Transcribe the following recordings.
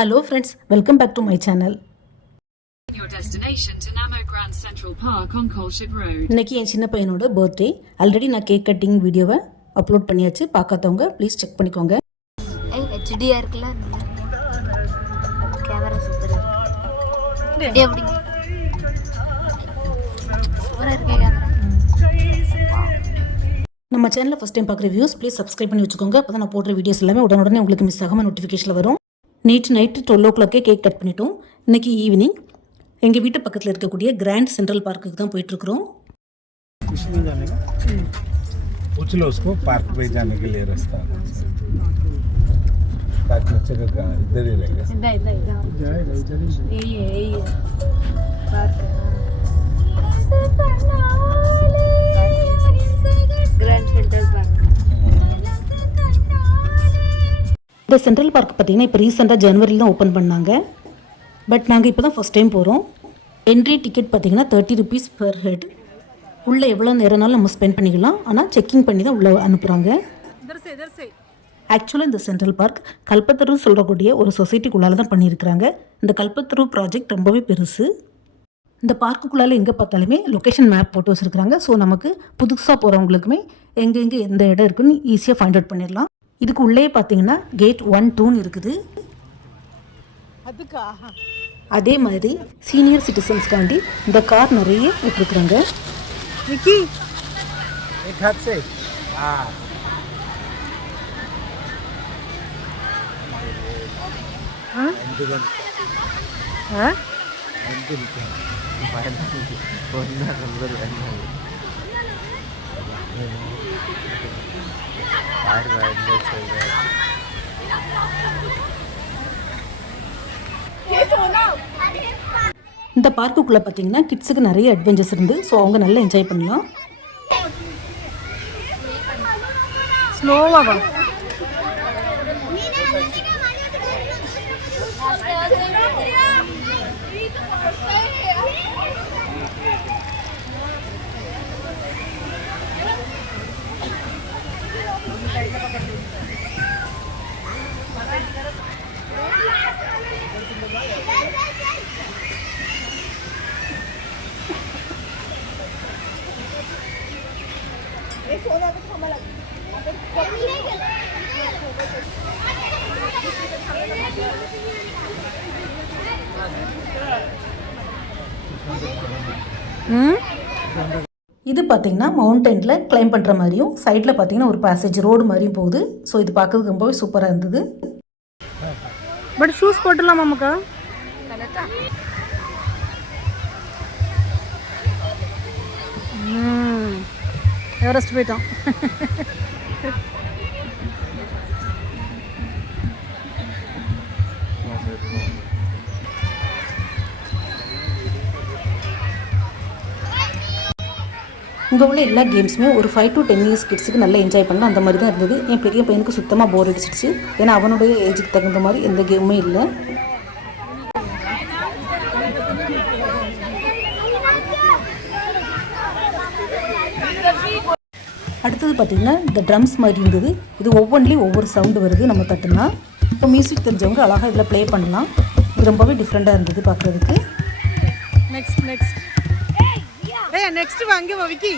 Hello friends, welcome back to my channel. Your destination to Namo Grand Central Park on Colshid Road. இன்னைக்கு என் சின்ன பையனோட birthday. Already நான் cake cutting வீடியோவை upload பண்ணியாச்சு. பார்க்காதவங்க please check பண்ணிக்கோங்க. ஹெச்டியா இருக்குல்ல கேமரா சூப்பரா இருக்கு. எப்படிங்க சூப்பரா இருக்கு கேமரா. நம்ம சேனலை ஃபர்ஸ்ட் டைம் பார்க்குற வியூஸ் ப்ளீஸ் சப்ஸ்கிரைப் பண்ணி வச்சுக்கோங்க. அப்போ தான் நான் போடுற வீடியோஸ் எல்லாமே உடனே உங்களுக்கு மிஸ் ஆகாமல் நோட்டிஃபிகேஷனில் வரும். நேற்று நைட்டு 12 o'clock கேக் கட் பண்ணிட்டோம். இன்றைக்கி ஈவினிங் எங்கள் வீட்டு பக்கத்தில் இருக்கக்கூடிய கிராண்ட் சென்ட்ரல் பார்க்குக்கு தான் போயிட்டுருக்குறோம். पूछ लो उसको पार्क पे जाने के लिए रास्ता इधर ही रहेगा இந்த சென்ட்ரல் பார்க் பார்த்திங்கன்னா இப்போ ரீசெண்டாக ஜனவரியில் தான் ஓப்பன் பண்ணாங்க. பட் நாங்கள் இப்போ தான் ஃபஸ்ட் டைம் போகிறோம். என்ட்ரி டிக்கெட் பார்த்திங்கன்னா 30 rupees per head. உள்ளே எவ்வளோ நேரம்னாலும் நம்ம ஸ்பெண்ட் பண்ணிக்கலாம். ஆனால் செக்கிங் பண்ணி தான் உள்ளே அனுப்புகிறாங்க. ஆக்சுவலாக இந்த சென்ட்ரல் பார்க் கல்பத்தரு சொல்லக்கூடிய ஒரு சொசைட்டிக்குள்ளால தான் பண்ணியிருக்கிறாங்க. இந்த கல்பத்தரு ப்ராஜெக்ட் ரொம்பவே பெருசு. இந்த பார்க்குக்குள்ளால எங்கே பார்த்தாலுமே லொக்கேஷன் மேப் போட்டு வச்சுருக்குறாங்க. ஸோ நமக்கு புதுசாக போகிறவங்களுக்குமே எங்கெங்கே எந்த இடம் இருக்குன்னு ஈஸியாக ஃபைண்ட் அவுட் பண்ணிடலாம். இதுக்கு உள்ளே பார்த்தீங்கன்னா கேட் 1, 2 இருக்குது. அதே மாதிரி சீனியர் சிட்டிசன்ஸ்க்காண்டி இந்த கார் நிறைய விட்டுருக்குறாங்க. विकी एक हाथ से हाँ இந்த பார்க்குக்குள்ளே பார்த்தீங்கன்னா கிட்ஸுக்கு நிறைய அட்வென்ச்சர்ஸ் இருந்து ஸோ அவங்க நல்லா என்ஜாய் பண்ணலாம். ஸ்லோவா இது பார்த்தீங்கன்னா மவுண்டனில் கிளைம் பண்ணுற மாதிரியும் சைடில் பார்த்தீங்கன்னா ஒரு பேசேஜ் ரோடு மாதிரியும் போகுது. ஸோ இது பார்க்கறதுக்கு ரொம்பவே சூப்பராக இருந்தது. பட் ஷூஸ் போட்டுடலாமா மக்கா? எவரெஸ்ட் போயிட்டோம். இங்கே உள்ள எல்லா கேம்ஸுமே ஒரு 5 to 10 years கிட்ஸுக்கு நல்லா என்ஜாய் பண்ணலாம். அந்த மாதிரி தான் இருந்தது. என் பெரிய பையனுக்கு சுத்தமாக போர் அடிச்சிடுச்சு. ஏன்னா அவனுடைய ஏஜுக்கு தகுந்த மாதிரி எந்த கேமுமே இல்லை. அடுத்தது பார்த்திங்கன்னா இந்த ட்ரம்ஸ் மாதிரி இருந்தது. இது ஒவ்வொன்றிலையும் ஒவ்வொரு சவுண்டு வருது நம்ம தட்டுனா. இப்போ மியூசிக் தெரிஞ்சவங்க அழகாக இதில் ப்ளே பண்ணலாம். இது ரொம்பவே டிஃப்ரெண்ட்டாக இருந்தது பார்க்குறதுக்கு. நெக்ஸ்ட் வாங்க விக்கி.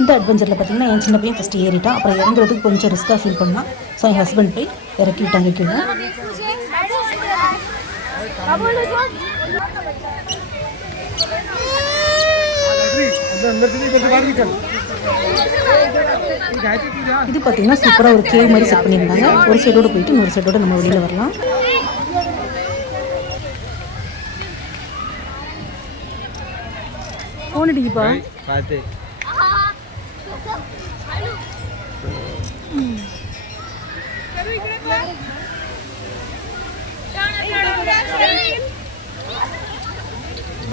இந்த அட்வென்ச்சரில் பார்த்தீங்கன்னா என் சின்ன பையன் ஃபஸ்ட்டு ஏறிட்டான். அப்புறம் இறங்குறதுக்கு கொஞ்சம் ரிஸ்க்காக ஃபீல் பண்ணான். ஸோ என் ஹஸ்பண்ட் போய் இறக்கி விட்டாங்க கீழே. இது பார்த்தீங்கன்னா சூப்பராக ஒரு கேவ் மாதிரி செட் பண்ணியிருந்தாங்க. ஒரு சைடோடு போயிட்டு இன்னொரு சைடோடு நம்ம வெளியில் வரலாம். ஃபோன் அடிக்குப்பா பார்த்து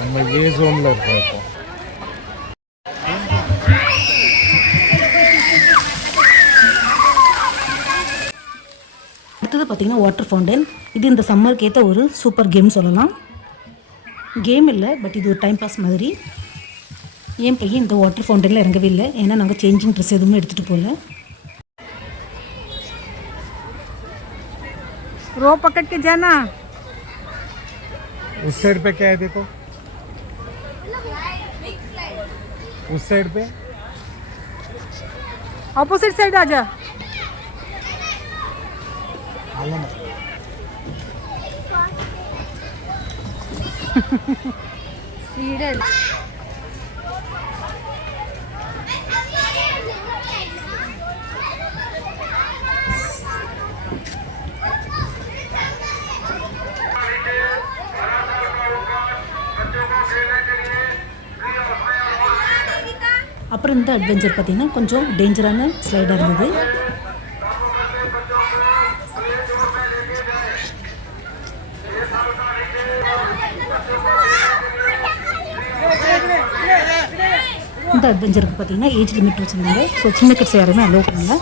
நம்ம ஏ ஜோனில் இருக்கோம் இப்போ. அடுத்தது பார்த்திங்கன்னா வாட்டர் ஃபவுண்டன். இது இந்த சம்மருக்கு ஏற்ற ஒரு சூப்பர் கேம் சொல்லலாம். கேம் இல்லை, பட் இது ஒரு டைம் பாஸ் மாதிரி. என் பையன் இந்த வாட்டர் ஃபவுண்டனில் இறங்கவே இல்லை, ஏன்னா நாங்கள் சேஞ்சிங் ட்ரெஸ் எதுவுமே எடுத்துகிட்டு போகல. रो पकड़ के जाना। उस साइड पे क्या है देखो, उस साइड पे ऑपोजिट साइड आ जा। அப்புறம் இந்த அட்வென்ச்சர் பார்த்திங்கன்னா கொஞ்சம் டேஞ்சரான ஸ்லைடாக இருந்தது. இந்த அட்வென்ச்சருக்கு பார்த்திங்கன்னா ஏஜ் லிமிட் வச்சுருந்தாங்க. ஸோ சின்ன கிட்ஸ் யாருமே அலோவ் பண்ணல.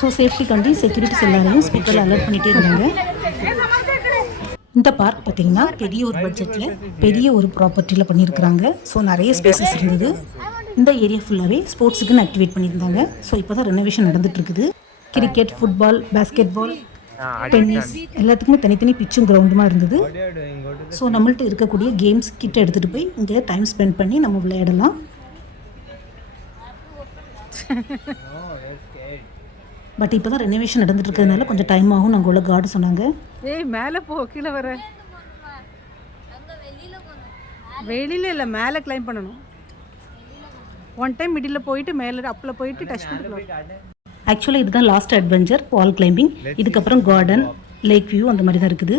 ஸோ சேஃப்டிக்காண்டி செக்யூரிட்டிஸ் எல்லாரையும் ஸ்பீக்கரில் அலர்ட் பண்ணிகிட்டே இருந்தாங்க. இந்த பார்க் பார்த்திங்கன்னா பெரிய ஒரு பட்ஜெட்டில் பெரிய ஒரு ப்ராப்பர்ட்டியில் பண்ணியிருக்கிறாங்க. ஸோ நிறைய ஸ்பேசஸ் இருந்தது. இந்த ஏரியா ஃபுல்லாகவே ஸ்போர்ட்ஸுக்குன்னு ஆக்டிவேட் பண்ணியிருந்தாங்க. ஸோ இப்போ தான் ரெனோவேஷன் நடந்துகிட்ருக்குது. Cricket, football, basketball, tennis எல்லாத்துக்குமே தனித்தனி பிச்சும் கிரவுண்டுமாக இருந்தது. ஸோ நம்மள்ட்ட இருக்கக்கூடிய கேம்ஸ் கிட்ட எடுத்துகிட்டு போய் இங்கே டைம் ஸ்பெண்ட் பண்ணி நம்ம விளையாடலாம். பட் இப்போ தான் ரெனோவேஷன் நடந்துட்டு இருக்கிறதுனால கொஞ்சம் டைம் ஆகும் நாங்கள் உள்ள கார்டு சொன்னாங்க. ஏய் மேலே போ, கீழே வர. வெளியில இல்லை, மேலே கிளைம் பண்ணணும். ஒன் டைம் மிடில் போயிட்டு மேலே அப்பில் போயிட்டு டச் பண்ணிட்டு. ஆக்சுவலாக இதுதான் லாஸ்ட் அட்வென்ச்சர், வால் கிளைம்பிங். இதுக்கப்புறம் கார்டன், லேக் வியூ அந்த மாதிரி தான் இருக்குது.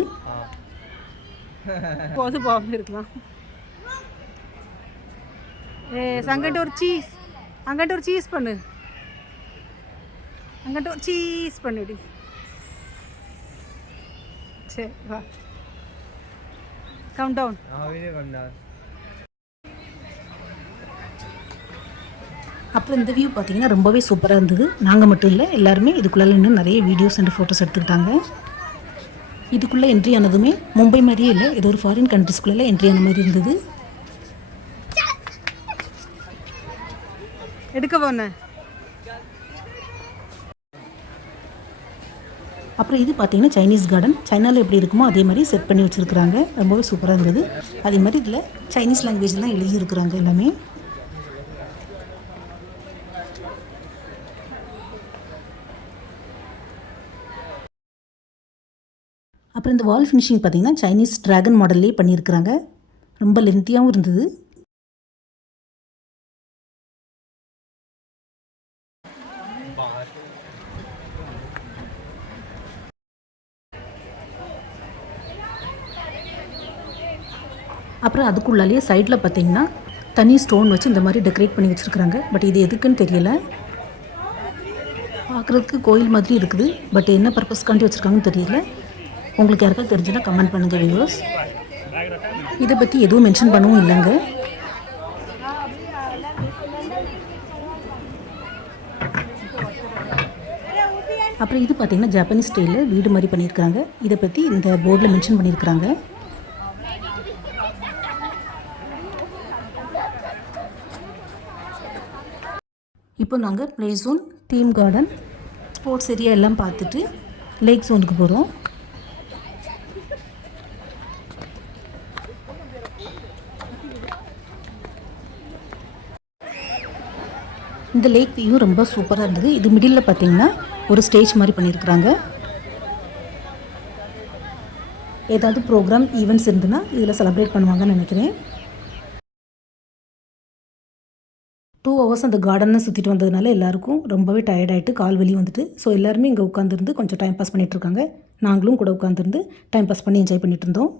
போது போகாமல் இருக்கலாம். அங்கிட்ட ஒரு சீஸ், அங்கிட்ட ஒரு சீஸ் பண்ணு, அங்கிட்ட ஒரு சீஸ் பண்ணுடி. சரி வா, கம் டவுன். அப்புறம் இந்த வியூ பார்த்தீங்கன்னா ரொம்பவே சூப்பராக இருந்தது. நாங்கள் மட்டும் இல்லை, எல்லாருமே இதுக்குள்ளே இன்னும் நிறைய வீடியோஸ் அண்ட் ஃபோட்டோஸ் எடுத்துக்கிட்டாங்க. இதுக்குள்ளே என்ட்ரி ஆனதுமே மும்பை மாதிரியே இல்லை, ஏதோ ஒரு ஃபாரின் கண்ட்ரிஸ்குள்ளே என்ட்ரி ஆன மாதிரி இருந்தது. எடுக்க போனேன். அப்புறம் இது பார்த்தீங்கன்னா சைனீஸ் கார்டன். சைனாவில் எப்படி இருக்குமோ அதே மாதிரி செட் பண்ணி வச்சுருக்குறாங்க. ரொம்பவே சூப்பராக இருந்தது. அதே மாதிரி இதில் சைனீஸ் லாங்குவேஜ்லாம் எழுதியிருக்கிறாங்க எல்லாமே. அப்புறம் இந்த வால் ஃபினிஷிங் பார்த்திங்கன்னா சைனீஸ் ட்ராகன் மாடல்லே பண்ணியிருக்கிறாங்க. ரொம்ப லென்த்தியாகவும் இருந்தது. அப்புறம் அதுக்குள்ளாலேயே சைடில் பார்த்திங்கன்னா தனி ஸ்டோன் வச்சு இந்த மாதிரி டெக்கரேட் பண்ணி வச்சுருக்குறாங்க. பட் இது எதுக்குன்னு தெரியலை. பார்க்குறதுக்கு கோயில் மாதிரி இருக்குது, பட் என்ன பர்பஸ்க்காண்டி வச்சுருக்காங்கன்னு தெரியல. உங்களுக்கு யாருக்காவது தெரிஞ்சுன்னா கமெண்ட் பண்ணுங்கள் வியூவர்ஸ். இதை பற்றி எதுவும் மென்ஷன் பண்ணவும் இல்லைங்க. அப்புறம் இது பார்த்திங்கன்னா ஜப்பானீஸ் ஸ்டைலில் வீடு மாதிரி பண்ணியிருக்கிறாங்க. இதை பற்றி இந்த போர்டில் மென்ஷன் பண்ணியிருக்கிறாங்க. இப்போ நாங்கள் play zone, theme garden, sports area எல்லாம் பார்த்துட்டு லேக் ஜோனுக்கு போகிறோம். இந்த லேக் வியூ ரொம்ப சூப்பராக இருந்தது. இது மிடில் பார்த்தீங்கன்னா ஒரு ஸ்டேஜ் மாதிரி பண்ணியிருக்கிறாங்க. ஏதாவது ப்ரோக்ராம், ஈவெண்ட்ஸ் இருந்துன்னா இதில் செலிப்ரேட் பண்ணுவாங்கன்னு நினைக்கிறேன். 2 hours அந்த கார்டனை சுற்றிட்டு வந்ததுனால எல்லாருக்கும் ரொம்பவே டயர்டாயிட்டு கால் வலி வந்துட்டு. ஸோ எல்லாருமே இங்கே உட்காந்துருந்து கொஞ்சம் டைம் பாஸ் பண்ணிகிட்ருக்காங்க. நாங்களும் கூட உட்காந்துருந்து டைம் பாஸ் பண்ணி என்ஜாய் பண்ணிகிட்டு இருந்தோம்.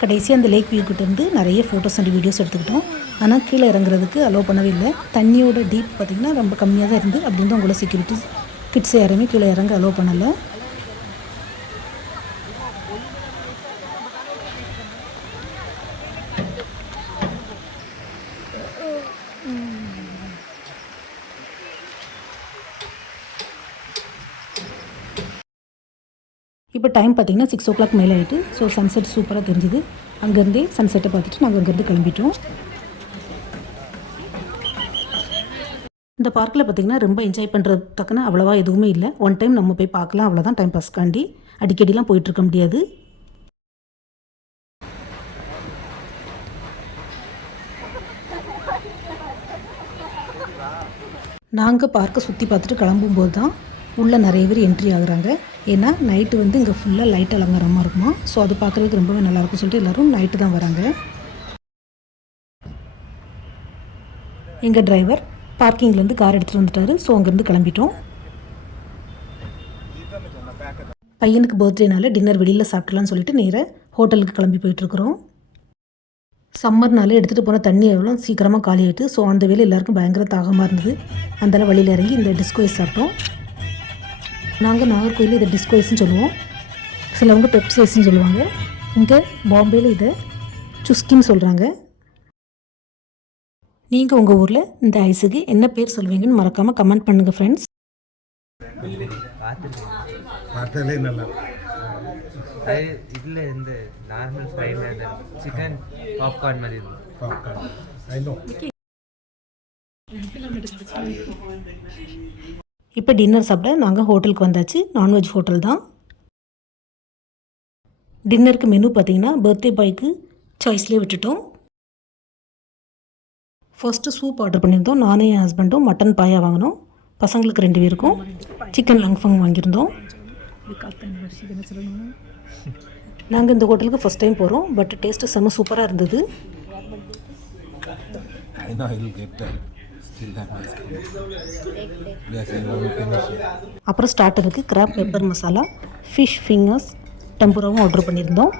கடைசியாக அந்த லேக் வியூக்கிட்ட இருந்து நிறைய ஃபோட்டோஸ் அண்ட் வீடியோஸ் எடுத்துக்கிட்டோம். ஆனால் கீழே இறங்குறதுக்கு அலோவ் பண்ணவே இல்லை. தண்ணியோட டீப் பார்த்திங்கன்னா ரொம்ப கம்மியாக தான் இருந்து. அப்படி வந்து அவங்களோட செக்யூரிட்டிஸ் கிட்ஸ் யாருமே கீழே இறங்க அலோவ் பண்ணலை. இப்போ டைம் பார்த்திங்கன்னா 6 o'clock மேலே ஆகிட்டு. ஸோ சன்செட் சூப்பராக தெரிஞ்சுது. அங்கேருந்தே சன்செட்டை பார்த்துட்டு நாங்கள் அங்கேருந்து கிளம்பிட்டோம். இந்த பார்க்கில் பார்த்திங்கன்னா ரொம்ப என்ஜாய் பண்ணுறதுக்குன்னு அவ்வளோவா எதுவுமே இல்லை. ஒன் டைம் நம்ம போய் பார்க்கலாம், அவ்வளோதான். டைம் பாஸ்க்காண்டி அடிக்கடிலாம் போயிட்டுருக்க முடியாது. நாங்கள் பார்க்கை சுற்றி பார்த்துட்டு கிளம்பும்போது தான் உள்ளே நிறைய பேர் என்ட்ரி ஆகுறாங்க. ஏன்னா நைட்டு வந்து இங்கே ஃபுல்லாக லைட் அலங்காரமாக இருக்குமா. ஸோ அது பார்க்குறதுக்கு ரொம்பவே நல்லாயிருக்கும் சொல்லிட்டு எல்லோரும் நைட்டு தான் வராங்க. எங்கள் டிரைவர் பார்க்கிங்லேருந்து கார் எடுத்துகிட்டு வந்துட்டார். ஸோ அங்கேருந்து கிளம்பிட்டோம். பையனுக்கு பர்த்டேனால டின்னர் வெளியில் சாப்பிட்லான்னு சொல்லிட்டு நேராக ஹோட்டலுக்கு கிளம்பி போயிட்டுருக்குறோம். சம்மர்னால எடுத்துகிட்டு போன தண்ணி எவ்வளோ சீக்கிரமாக காலி ஆகிட்டு. ஸோ அந்த வேலை எல்லாருக்கும் பயங்கர தாகமாக இருந்தது. அதனால் வழியில் இறங்கி இந்த டிஸ்கோஸ் சாப்பிட்டோம். நாங்கள் நாகர்கோயில் இதை டிஸ்கோஸ்ன்னு சொல்லுவோம். சிலவங்க பெப்சைஸ்ன்னு சொல்லுவாங்க. இங்கே பாம்பேயில் இதை சுஸ்கின்னு சொல்கிறாங்க. நீங்கள் உங்கள் ஊரில் இந்த ஐஸுக்கு என்ன பேர் சொல்வீங்கன்னு மறக்காமல் கமெண்ட் பண்ணுங்கள் ஃப்ரெண்ட்ஸ். பார்த்தாலே நல்லா இதில் இந்த நார்மல் ஃப்ரைட் சிக்கன் பாப்கார்ன் மாதிரி இருக்கும். Popcorn I know. இப்போ டின்னர் சாப்பிட நாங்கள் ஹோட்டலுக்கு வந்தாச்சு. நான்வெஜ் ஹோட்டல் தான். டின்னருக்கு மெனு பார்த்திங்கன்னா பர்த்டே பாய்க்கு சாய்ஸ்லேயே விட்டுட்டோம். ஃபர்ஸ்ட்டு சூப் ஆர்டர் பண்ணியிருந்தோம். நானும் என் ஹஸ்பண்டும் மட்டன் பாயா வாங்கினோம். பசங்களுக்கு 2 பேருக்கும் சிக்கன் லங்ஃபங் வாங்கியிருந்தோம். நாங்கள் இந்த ஹோட்டலுக்கு ஃபஸ்ட் டைம் போகிறோம். பட் டேஸ்ட்டு செம்ம சூப்பராக இருந்தது. I know I will get tired. Still have my skin. Yes, I will finish it. அப்புறம் ஸ்டார்டருக்கு crab pepper masala, fish fingers, டெம்புராவும் ஆர்டர் பண்ணியிருந்தோம்.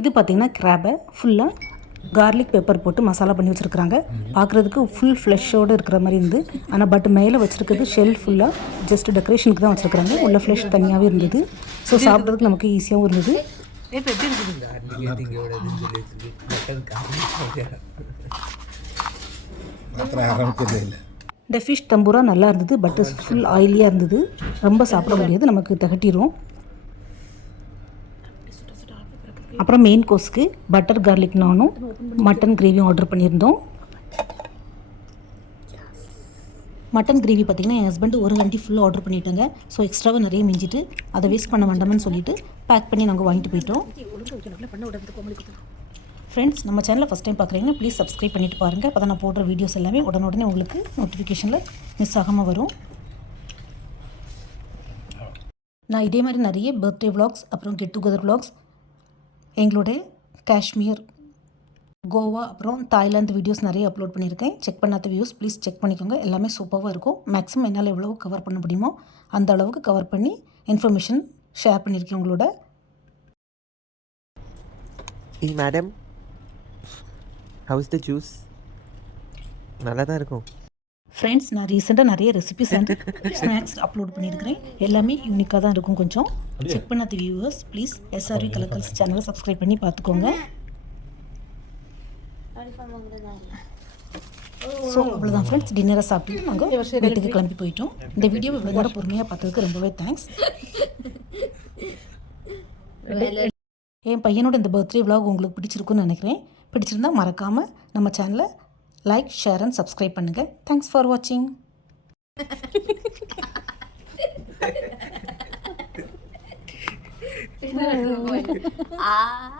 இது பார்த்திங்கன்னா கிராப்பை ஃபுல்லாக கார்லிக் பெப்பர் போட்டு மசாலா பண்ணி வச்சுருக்குறாங்க. பார்க்குறதுக்கு ஃபுல் ஃப்ளெஷ்ஷோடு இருக்கிற மாதிரி இருந்து. ஆனால் பட் மேலே வச்சுருக்கிறது ஷெல் ஃபுல்லாக ஜஸ்ட் டெக்கரேஷனுக்கு தான் வச்சுருக்குறாங்க. உள்ள ஃப்ளெஷ் தனியாகவே இருந்தது. ஸோ சாப்பிட்றதுக்கு நமக்கு ஈஸியாகவும் இருந்தது. மாத்திரம் ஆரம்பிச்சதே இல்லை. இந்த ஃபிஷ் தம்பூரா நல்லா இருந்தது. பட் ஃபுல் ஆயிலியாக இருந்தது. ரொம்ப சாப்பிட முடியாது, நமக்கு திகட்டிரும். அப்புறம் மெயின் கோர்ஸ்க்கு பட்டர் கார்லிக் நானும் மட்டன் கிரேவியும் ஆர்டர் பண்ணியிருந்தோம். மட்டன் கிரேவி பார்த்திங்கன்னா என் ஹஸ்பண்ட் ஒரு வண்டி ஃபுல்லாக ஆர்டர் பண்ணிட்டாங்க. ஸோ எக்ஸ்ட்ராவாக நிறைய மிஞ்சிட்டு அதை வேஸ்ட் பண்ண வேண்டாம்னு சொல்லிட்டு பேக் பண்ணி நாங்கள் வாங்கிட்டு போயிட்டோம். ஃப்ரெண்ட்ஸ், நம்ம சேனலை ஃபஸ்ட் டைம் பார்க்குறீங்கன்னா ப்ளீஸ் சப்ஸ்கிரைப் பண்ணிவிட்டு பாருங்கள். அப்போ தான் நான் போடுற வீடியோஸ் எல்லாமே உடனே உங்களுக்கு நோட்டிஃபிகேஷனில் மிஸ் ஆகாமல் வரும். நான் இதே மாதிரி நிறைய பர்த்டே விலாக்ஸ் அப்புறம் கெட் டுகெதர் விலாக்ஸ், எங்களுடைய காஷ்மீர், கோவா அப்புறம் தாய்லாந்து வீடியோஸ் நிறைய அப்லோட் பண்ணியிருக்கேன். செக் பண்ணாத வியூஸ் ப்ளீஸ் செக் பண்ணிக்கோங்க. எல்லாமே சூப்பராக இருக்கும். மேக்ஸிமம் என்னால் எவ்வளோ கவர் பண்ண முடியுமோ அந்த அளவுக்கு கவர் பண்ணி இன்ஃபர்மேஷன் ஷேர் பண்ணியிருக்கேன் உங்களோட. Hey madam, how is the juice? நல்லா தான் இருக்கும். ஃப்ரெண்ட்ஸ், நான் ரீசெண்டாக நிறைய ரெசிபிஸ் அண்ட் ஸ்நாக்ஸ் அப்லோட் பண்ணியிருக்கிறேன். எல்லாமே யூனிக்காக தான் இருக்கும். கொஞ்சம் செக் பண்ணாத வியூவர்ஸ் ப்ளீஸ் SRV கலக்கல்ஸ் சேனலை சப்ஸ்கிரைப் பண்ணி பார்த்துக்கோங்க. ஸோ அவ்வளோதான் ஃப்ரெண்ட்ஸ், டின்னரை சாப்பிட்டு நாங்கள் வீட்டுக்கு கிளம்பி போயிட்டோம். இந்த வீடியோ இவ்வளோ நேரம் பொறுமையாக பார்த்ததுக்கு ரொம்பவே தேங்க்ஸ். என் பையனோட இந்த பர்த்டே விலாக் உங்களுக்கு பிடிச்சிருக்குன்னு நினைக்கிறேன். பிடிச்சிருந்தா மறக்காமல் நம்ம சேனலை லைக், ஷேர் அண்ட் சப்ஸ்கிரைப் பண்ணுங்கள். தேங்க்ஸ் ஃபார் வாட்சிங். Ah.